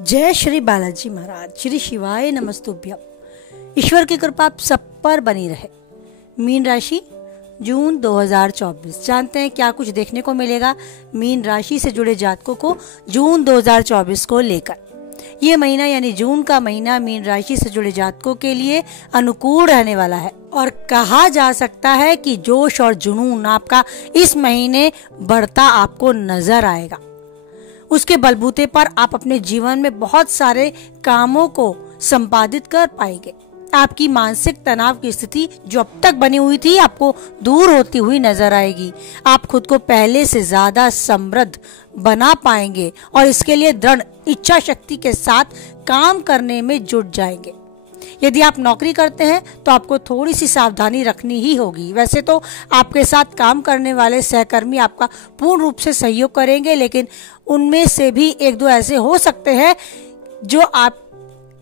जय श्री बालाजी महाराज, श्री शिवाय नमस्तुभ्यम। ईश्वर की कृपा आप सब पर बनी रहे। मीन राशि जून 2024 जानते हैं क्या कुछ देखने को मिलेगा मीन राशि से जुड़े जातकों को जून 2024 को लेकर। ये महीना यानी जून का महीना मीन राशि से जुड़े जातकों के लिए अनुकूल रहने वाला है और कहा जा सकता है कि जोश और जुनून आपका इस महीने बढ़ता आपको नजर आएगा। उसके बलबूते पर आप अपने जीवन में बहुत सारे कामों को संपादित कर पाएंगे। आपकी मानसिक तनाव की स्थिति जो अब तक बनी हुई थी आपको दूर होती हुई नजर आएगी। आप खुद को पहले से ज्यादा समृद्ध बना पाएंगे और इसके लिए दृढ़ इच्छा शक्ति के साथ काम करने में जुट जाएंगे। यदि आप नौकरी करते हैं तो आपको थोड़ी सी सावधानी रखनी ही होगी। वैसे तो आपके साथ काम करने वाले सहकर्मी आपका पूर्ण रूप से सहयोग करेंगे, लेकिन उनमें से भी एक दो ऐसे हो सकते हैं जो आप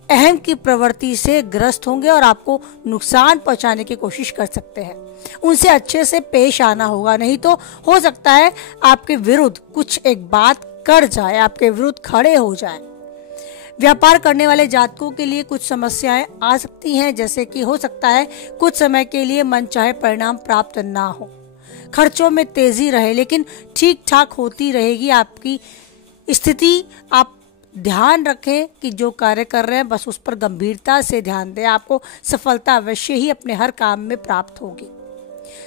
अहम की प्रवृत्ति से ग्रस्त होंगे और आपको नुकसान पहुंचाने की कोशिश कर सकते हैं। उनसे अच्छे से पेश आना होगा, नहीं तो हो सकता है आपके विरुद्ध कुछ एक बात कर जाए, आपके विरुद्ध खड़े हो जाए। व्यापार करने वाले जातकों के लिए कुछ समस्याएं आ सकती हैं, जैसे कि हो सकता है कुछ समय के लिए मनचाहे परिणाम प्राप्त ना हो। खर्चों में तेजी रहे, लेकिन ठीक ठाक होती रहेगी आपकी स्थिति। आप ध्यान रखें कि जो कार्य कर रहे हैं बस उस पर गंभीरता से ध्यान दें। आपको सफलता अवश्य ही अपने हर काम में प्राप्त होगी।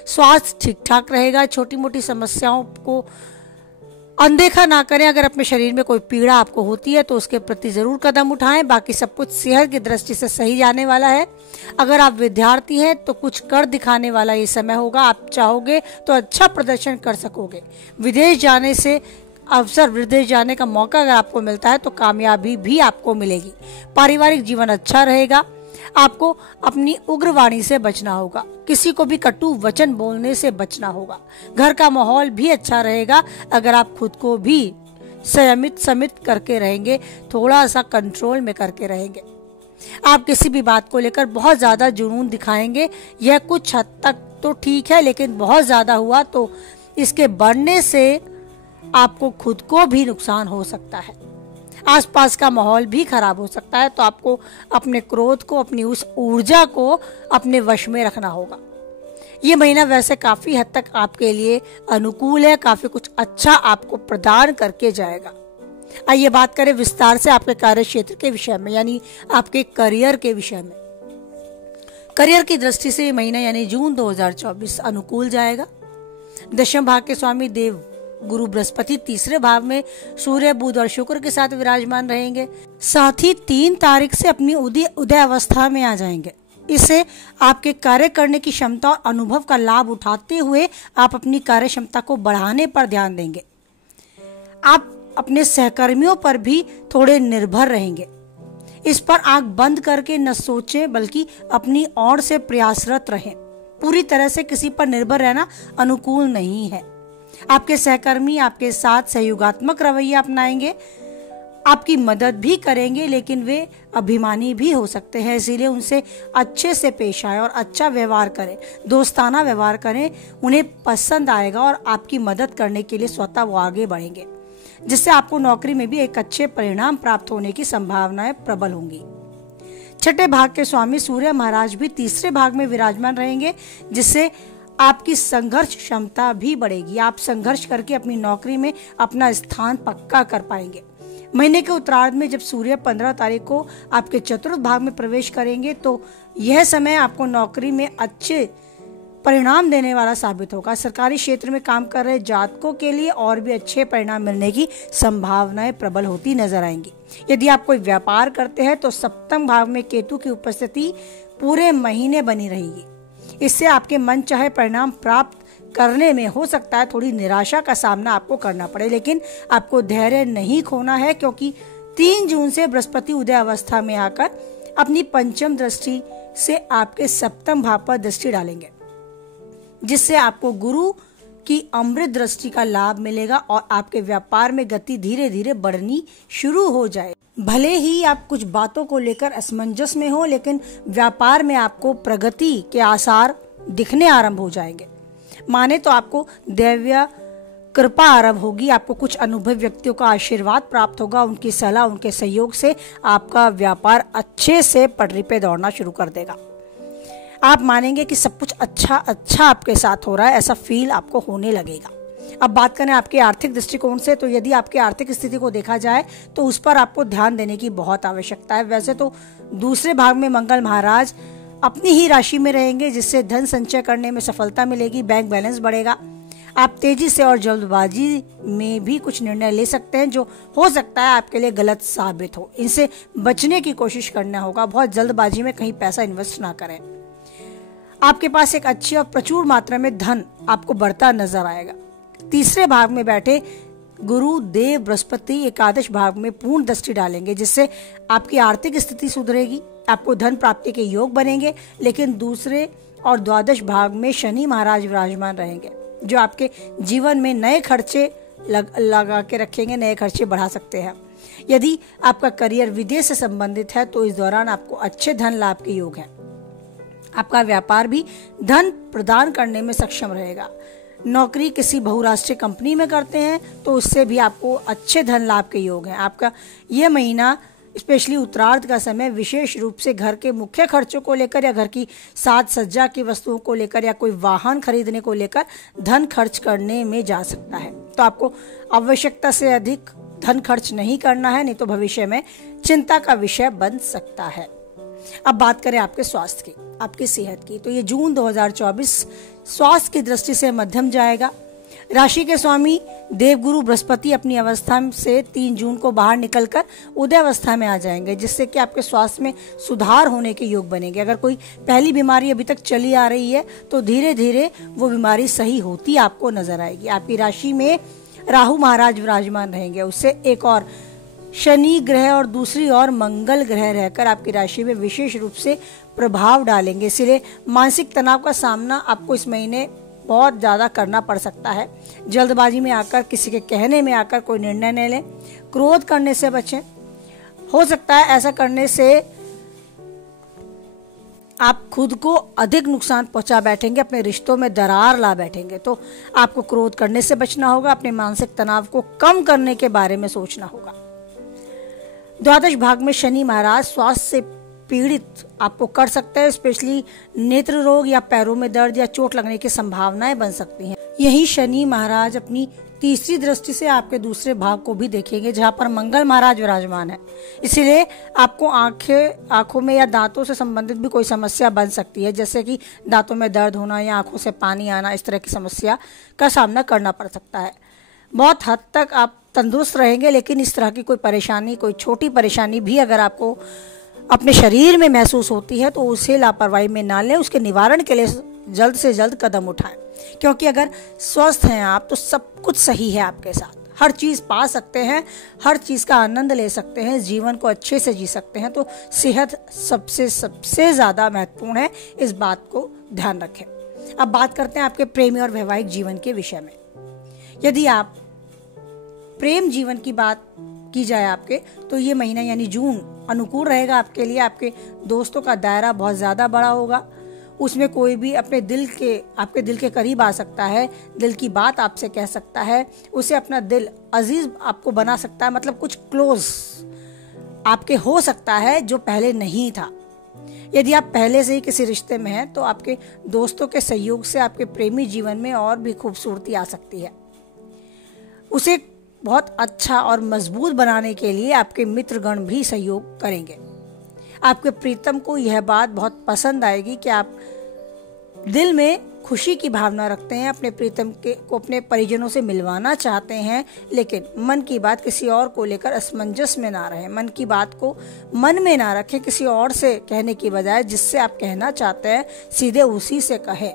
स्वास्थ्य ठीक ठाक रहेगा। छोटी मोटी समस्याओं को अनदेखा ना करें। अगर अपने शरीर में कोई पीड़ा आपको होती है तो उसके प्रति जरूर कदम उठाएं। बाकी सब कुछ सेहत की दृष्टि से सही जाने वाला है। अगर आप विद्यार्थी हैं तो कुछ कर दिखाने वाला ये समय होगा। आप चाहोगे तो अच्छा प्रदर्शन कर सकोगे। विदेश जाने से अवसर, विदेश जाने का मौका अगर आपको मिलता है तो कामयाबी भी आपको मिलेगी। पारिवारिक जीवन अच्छा रहेगा। आपको अपनी उग्रवाणी से बचना होगा। किसी को भी कटु वचन बोलने से बचना होगा। घर का माहौल भी अच्छा रहेगा अगर आप खुद को भी संयमित समित करके रहेंगे, थोड़ा सा कंट्रोल में करके रहेंगे। आप किसी भी बात को लेकर बहुत ज्यादा जुनून दिखाएंगे। यह कुछ हद तक तो ठीक है, लेकिन बहुत ज्यादा हुआ तो इसके बढ़ने से आपको खुद को भी नुकसान हो सकता है। आसपास का माहौल भी खराब हो सकता है, तो आपको अपने क्रोध को, अपनी उस ऊर्जा को अपने वश में रखना होगा। ये महीना वैसे काफी हद तक आपके लिए अनुकूल है, काफी कुछ अच्छा आपको प्रदान करके जाएगा। आइए बात करें विस्तार से आपके कार्य क्षेत्र के विषय में, यानी आपके करियर के विषय में। करियर की दृष्टि से ये महीना यानी जून 2024 अनुकूल जाएगा। दशम भाव के स्वामी देव गुरु बृहस्पति तीसरे भाव में सूर्य, बुध और शुक्र के साथ विराजमान रहेंगे। साथ ही 3 तारीख से अपनी उदय अवस्था में आ जाएंगे। इससे आपके कार्य करने की क्षमता और अनुभव का लाभ उठाते हुए आप अपनी कार्य क्षमता को बढ़ाने पर ध्यान देंगे। आप अपने सहकर्मियों पर भी थोड़े निर्भर रहेंगे। इस पर आंख बंद करके न सोचें, बल्कि अपनी ओर से प्रयासरत रहें। पूरी तरह से किसी पर निर्भर रहना अनुकूल नहीं है। आपके सहकर्मी आपके साथ सहयोगात्मक रवैया अपनाएंगे, आपकी मदद भी करेंगे, लेकिन वे अभिमानी भी हो सकते हैं। इसीलिए उनसे अच्छे से पेश आए और अच्छा व्यवहार करें, दोस्ताना व्यवहार करें। उन्हें पसंद आएगा और आपकी मदद करने के लिए स्वतः वो आगे बढ़ेंगे, जिससे आपको नौकरी में भी एक अच्छे परिणाम प्राप्त होने की संभावनाएं प्रबल होंगी। छठे भाग के स्वामी सूर्य महाराज भी तीसरे भाग में विराजमान रहेंगे, जिससे आपकी संघर्ष क्षमता भी बढ़ेगी। आप संघर्ष करके अपनी नौकरी में अपना स्थान पक्का कर पाएंगे। महीने के उत्तरार्ध में जब सूर्य 15 तारीख को आपके चतुर्थ भाग में प्रवेश करेंगे तो यह समय आपको नौकरी में अच्छे परिणाम देने वाला साबित होगा। सरकारी क्षेत्र में काम कर रहे जातकों के लिए और भी अच्छे परिणाम मिलने की संभावनाएं प्रबल होती नजर आएंगी। यदि आप कोई व्यापार करते हैं तो सप्तम भाव में केतु की उपस्थिति पूरे महीने बनी रहेगी। इससे आपके मन चाहे परिणाम प्राप्त करने में हो सकता है थोड़ी निराशा का सामना आपको करना पड़े, लेकिन आपको धैर्य नहीं खोना है, क्योंकि 3 जून से बृहस्पति उदय अवस्था में आकर अपनी पंचम दृष्टि से आपके सप्तम भाव पर दृष्टि डालेंगे, जिससे आपको गुरु की अमृत दृष्टि का लाभ मिलेगा और आपके व्यापार में गति धीरे धीरे बढ़नी शुरू हो जाए। भले ही आप कुछ बातों को लेकर असमंजस में हो, लेकिन व्यापार में आपको प्रगति के आसार दिखने आरंभ हो जाएंगे। माने तो आपको दैवीय कृपा आरंभ होगी, आपको कुछ अनुभवी व्यक्तियों का आशीर्वाद प्राप्त होगा, उनकी सलाह, उनके सहयोग से आपका व्यापार अच्छे से पटरी पे दौड़ना शुरू कर देगा। आप मानेंगे कि सब कुछ अच्छा आपके साथ हो रहा है, ऐसा फील आपको होने लगेगा। अब बात करें आपके आर्थिक दृष्टिकोण से, तो यदि आपकी आर्थिक स्थिति को देखा जाए तो उस पर आपको ध्यान देने की बहुत आवश्यकता है। वैसे तो दूसरे भाग में मंगल महाराज अपनी ही राशि में रहेंगे, जिससे धन संचय करने में सफलता मिलेगी, बैंक बैलेंस बढ़ेगा। आप तेजी से और जल्दबाजी में भी कुछ निर्णय ले सकते हैं जो हो सकता है आपके लिए गलत साबित हो। इनसे बचने की कोशिश करना होगा। बहुत जल्दबाजी में कहीं पैसा इन्वेस्ट ना करें। आपके पास एक अच्छी और प्रचुर मात्रा में धन आपको बढ़ता नजर आएगा। तीसरे भाग में बैठे गुरु देव बृहस्पति एकादश भाग में पूर्ण दृष्टि डालेंगे, जिससे आपकी आर्थिक स्थिति सुधरेगी, आपको धन प्राप्ति के योग बनेंगे। लेकिन दूसरे और द्वादश भाग में शनि महाराज विराजमान रहेंगे, जो आपके जीवन में नए खर्चे लगा के रखेंगे, नए खर्चे बढ़ा सकते हैं। यदि आपका करियर विदेश से संबंधित है तो इस दौरान आपको अच्छे धन लाभ के योग हैं। आपका व्यापार भी धन प्रदान करने में सक्षम रहेगा। नौकरी किसी बहुराष्ट्रीय कंपनी में करते हैं तो उससे भी आपको अच्छे धन लाभ के योग हैं। आपका यह महीना स्पेशली उत्तरार्ध का समय विशेष रूप से घर के मुख्य खर्चों को लेकर या घर की साज सज्जा की वस्तुओं को लेकर या कोई वाहन खरीदने को लेकर धन खर्च करने में जा सकता है। तो आपको आवश्यकता से अधिक धन खर्च नहीं करना है, नहीं तो भविष्य में चिंता का विषय बन सकता है। अब बात करें आपके स्वास्थ्य की, आपकी सेहत की, तो ये जून 2024 स्वास्थ्य की दृष्टि से मध्यम जाएगा। राशि के स्वामी देवगुरु बृहस्पति अपनी अवस्था से 3 जून को बाहर निकलकर उदय अवस्था में आ जाएंगे, जिससे कि आपके स्वास्थ्य में सुधार होने के योग बनेंगे। अगर कोई पहली बीमारी अभी तक चली आ रही है तो धीरे धीरे वो बीमारी सही होती आपको नजर आएगी। आपकी राशि में राहु महाराज विराजमान रहेंगे, उससे एक और शनि ग्रह और दूसरी ओर मंगल ग्रह रहकर आपकी राशि में विशेष रूप से प्रभाव डालेंगे। इसलिए मानसिक तनाव का सामना आपको इस महीने बहुत ज़्यादा करना पड़ सकता है। जल्दबाजी में आकर, किसी के कहने में आकर कोई निर्णय न लें। क्रोध करने से बचें। हो सकता है ऐसा करने से आप खुद को अधिक नुकसान पहुंचा बैठेंगे, अपने रिश्तों में दरार ला बैठेंगे। तो आपको क्रोध करने से बचना होगा, अपने मानसिक तनाव को कम करने के बारे में सोचना होगा। द्वादश भाग में शनि महाराज स्वास्थ्य से पीड़ित आपको कर सकते हैं, स्पेशली नेत्र रोग या पैरों में दर्द या चोट लगने की संभावनाएं बन सकती हैं। यही शनि महाराज अपनी तीसरी दृष्टि से आपके दूसरे भाग को भी देखेंगे, जहां पर मंगल महाराज विराजमान है। इसीलिए आपको आंखों में या दांतों से संबंधित भी कोई समस्या बन सकती है, जैसे कि दांतों में दर्द होना या आंखों से पानी आना। इस तरह की समस्या का सामना करना पड़ सकता है। बहुत हद तक आप तंदुरुस्त रहेंगे, लेकिन इस तरह की कोई परेशानी, कोई छोटी परेशानी भी अगर आपको अपने शरीर में महसूस होती है तो उसे लापरवाही में ना लें, उसके निवारण के लिए जल्द से जल्द कदम उठाएं। क्योंकि अगर स्वस्थ हैं आप तो सब कुछ सही है आपके साथ, हर चीज़ पा सकते हैं, हर चीज़ का आनंद ले सकते हैं, जीवन को अच्छे से जी सकते हैं। तो सेहत सबसे ज़्यादा महत्वपूर्ण है, इस बात को ध्यान रखें। अब बात करते हैं आपके प्रेमी और वैवाहिक जीवन के विषय में। यदि आप प्रेम जीवन की बात की जाए आपके, तो ये महीना यानी जून अनुकूल रहेगा आपके लिए। आपके दोस्तों का दायरा बहुत ज़्यादा बड़ा होगा, उसमें कोई भी आपके दिल के करीब आ सकता है, दिल की बात आपसे कह सकता है, उसे अपना दिल अजीज आपको बना सकता है, मतलब कुछ क्लोज आपके हो सकता है जो पहले नहीं था। यदि आप पहले से ही किसी रिश्ते में हैं तो आपके दोस्तों के सहयोग से आपके प्रेमी जीवन में और भी खूबसूरती आ सकती है। उसे बहुत अच्छा और मजबूत बनाने के लिए आपके मित्रगण भी सहयोग करेंगे। आपके प्रीतम को यह बात बहुत पसंद आएगी कि आप दिल में खुशी की भावना रखते हैं, अपने प्रीतम को अपने परिजनों से मिलवाना चाहते हैं, लेकिन मन की बात किसी और को लेकर असमंजस में ना रहे। मन की बात को मन में ना रखें, किसी और से कहने की बजाय जिससे आप कहना चाहते हैं सीधे उसी से कहें।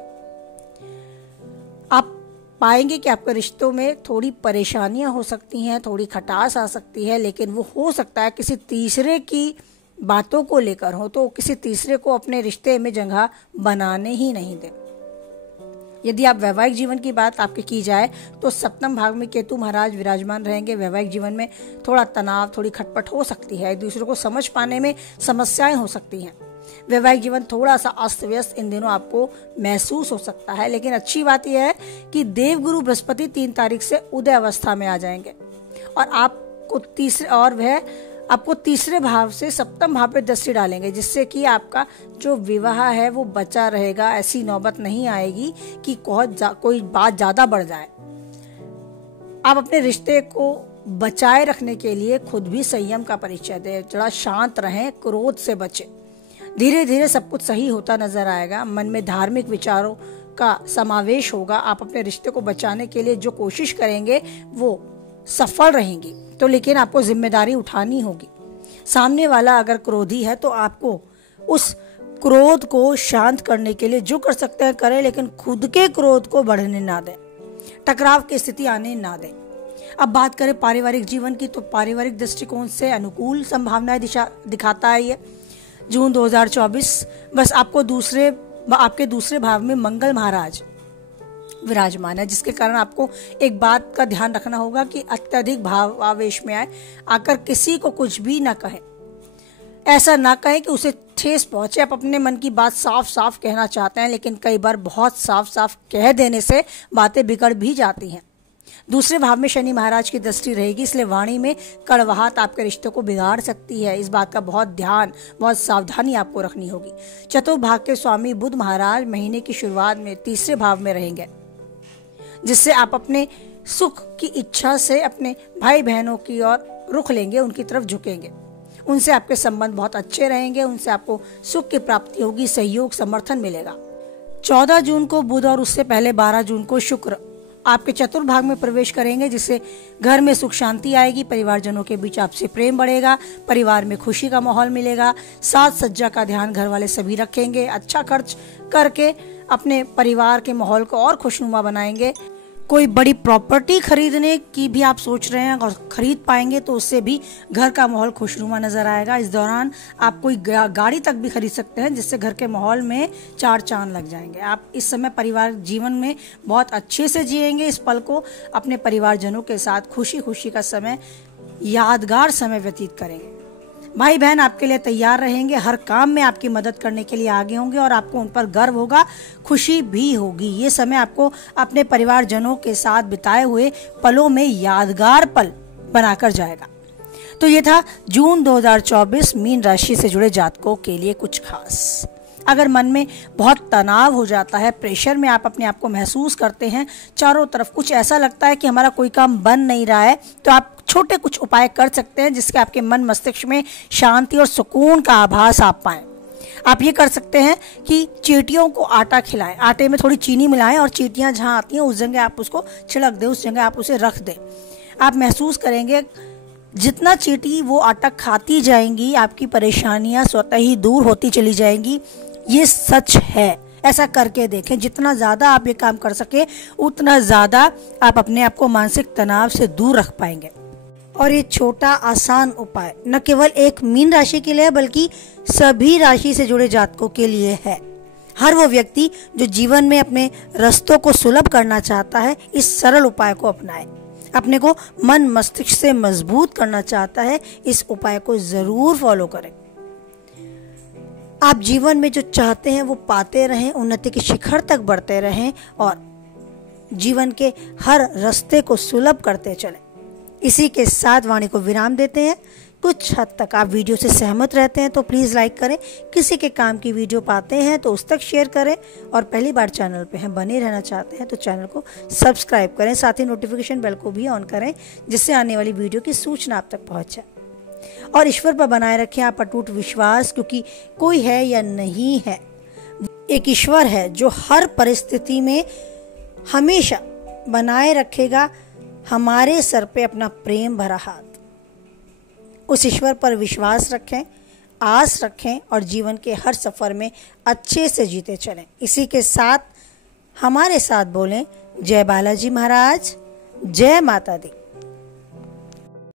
आप पाएंगे कि आपके रिश्तों में थोड़ी परेशानियां हो सकती हैं, थोड़ी खटास आ सकती है, लेकिन वो हो सकता है किसी तीसरे की बातों को लेकर हो, तो किसी तीसरे को अपने रिश्ते में जगह बनाने ही नहीं दें। यदि आप वैवाहिक जीवन की बात आपकी की जाए तो सप्तम भाग में केतु महाराज विराजमान रहेंगे। वैवाहिक जीवन में थोड़ा तनाव, थोड़ी खटपट हो सकती है, एक दूसरे को समझ पाने में समस्याएं हो सकती हैं। वैवाहिक जीवन थोड़ा सा अस्त व्यस्त इन दिनों आपको महसूस हो सकता है, लेकिन अच्छी बात यह है कि देवगुरु बृहस्पति 3 तारीख से उदय अवस्था में आ जाएंगे और वह आपको तीसरे भाव से सप्तम भाव पे दृष्टि डालेंगे, जिससे कि आपका जो विवाह है वो बचा रहेगा। ऐसी नौबत नहीं आएगी कि कोई बात ज्यादा बढ़ जाए। आप अपने रिश्ते को बचाए रखने के लिए खुद भी संयम का परिचय दें, थोड़ा शांत रहें, क्रोध से बचें। धीरे धीरे सब कुछ सही होता नजर आएगा। मन में धार्मिक विचारों का समावेश होगा। आप अपने रिश्ते को बचाने के लिए जो कोशिश करेंगे वो सफल रहेंगी, तो लेकिन आपको जिम्मेदारी उठानी होगी। सामने वाला अगर क्रोधी है तो आपको उस क्रोध को शांत करने के लिए जो कर सकते हैं करें, लेकिन खुद के क्रोध को बढ़ने ना दें, टकराव की स्थिति आने ना दें। अब बात करें पारिवारिक जीवन की, तो पारिवारिक दृष्टिकोण से अनुकूल संभावनाएं दिखाता है ये जून 2024। बस आपके दूसरे भाव में मंगल महाराज विराजमान है, जिसके कारण आपको एक बात का ध्यान रखना होगा कि अत्यधिक भाव आवेश में आकर किसी को कुछ भी ना कहें। ऐसा ना कहें कि उसे ठेस पहुंचे। आप अपने मन की बात साफ साफ कहना चाहते हैं, लेकिन कई बार बहुत साफ साफ कह देने से बातें बिगड़ भी जाती हैं। दूसरे भाव में शनि महाराज की दृष्टि रहेगी, इसलिए वाणी में कड़वाहट आपके रिश्ते को बिगाड़ सकती है। इस बात का बहुत सावधानी आपको रखनी होगी। चतुर्भाग के स्वामी बुध महाराज महीने की शुरुआत में तीसरे भाव में रहेंगे, जिससे आप अपने सुख की इच्छा से अपने भाई बहनों की ओर रुख लेंगे, उनकी तरफ झुकेंगे। उनसे आपके संबंध बहुत अच्छे रहेंगे, उनसे आपको सुख की प्राप्ति होगी, सहयोग समर्थन मिलेगा। 14 जून को बुध और उससे पहले 12 जून को शुक्र आपके चतुर्भाग में प्रवेश करेंगे, जिससे घर में सुख शांति आएगी, परिवारजनों के बीच आपसे प्रेम बढ़ेगा, परिवार में खुशी का माहौल मिलेगा। साज सज्जा का ध्यान घर वाले सभी रखेंगे। अच्छा खर्च करके अपने परिवार के माहौल को और खुशनुमा बनाएंगे। कोई बड़ी प्रॉपर्टी खरीदने की भी आप सोच रहे हैं और खरीद पाएंगे तो उससे भी घर का माहौल खुशनुमा नजर आएगा। इस दौरान आप कोई गाड़ी तक भी खरीद सकते हैं, जिससे घर के माहौल में 4 चांद लग जाएंगे। आप इस समय परिवार जीवन में बहुत अच्छे से जिएंगे। इस पल को अपने परिवारजनों के साथ खुशी खुशी का समय, यादगार समय व्यतीत करेंगे। भाई बहन आपके लिए तैयार रहेंगे, हर काम में आपकी मदद करने के लिए आगे होंगे और आपको उन पर गर्व होगा, खुशी भी होगी। ये समय आपको अपने परिवारजनों के साथ बिताए हुए पलों में यादगार पल बनाकर जाएगा। तो ये था जून 2024 मीन राशि से जुड़े जातकों के लिए कुछ खास। अगर मन में बहुत तनाव हो जाता है, प्रेशर में आप अपने आप को महसूस करते हैं, चारों तरफ कुछ ऐसा लगता है कि हमारा कोई काम बन नहीं रहा है, तो आप छोटे कुछ उपाय कर सकते हैं, जिसके आपके मन मस्तिष्क में शांति और सुकून का आभास आप पाएं। आप ये कर सकते हैं कि चींटियों को आटा खिलाएं, आटे में थोड़ी चीनी मिलाएं और चींटियां जहां आती हैं उस जगह आप उसको छिड़क दें, उस जगह आप उसे रख दें। आप महसूस करेंगे जितना चींटी वो आटा खाती जाएंगी, आपकी परेशानियां स्वतः ही दूर होती चली जाएंगी। ये सच है, ऐसा करके देखें। जितना ज़्यादा आप ये काम कर सके उतना ज़्यादा आप अपने आप को मानसिक तनाव से दूर रख पाएंगे। और ये छोटा आसान उपाय न केवल एक मीन राशि के लिए बल्कि सभी राशि से जुड़े जातकों के लिए है। हर वो व्यक्ति जो जीवन में अपने रास्तों को सुलभ करना चाहता है, इस सरल उपाय को अपनाए। अपने को मन मस्तिष्क से मजबूत करना चाहता है, इस उपाय को जरूर फॉलो करें। आप जीवन में जो चाहते हैं वो पाते रहें, उन्नति के शिखर तक बढ़ते रहें और जीवन के हर रास्ते को सुलभ करते चलें। इसी के साथ वाणी को विराम देते हैं। कुछ हद तक आप वीडियो से सहमत रहते हैं तो प्लीज़ लाइक करें, किसी के काम की वीडियो पाते हैं तो उस तक शेयर करें, और पहली बार चैनल पे हैं, बने रहना चाहते हैं तो चैनल को सब्सक्राइब करें, साथ ही नोटिफिकेशन बेल को भी ऑन करें, जिससे आने वाली वीडियो की सूचना आप तक पहुँचे। और ईश्वर पर बनाए रखें आप अटूट विश्वास, क्योंकि कोई है या नहीं है, एक ईश्वर है जो हर परिस्थिति में हमेशा बनाए रखेगा हमारे सर पे अपना प्रेम भरा हाथ। उस ईश्वर पर विश्वास रखें, आस रखें और जीवन के हर सफर में अच्छे से जीते चलें। इसी के साथ हमारे साथ बोलें, जय बालाजी महाराज, जय माता दी।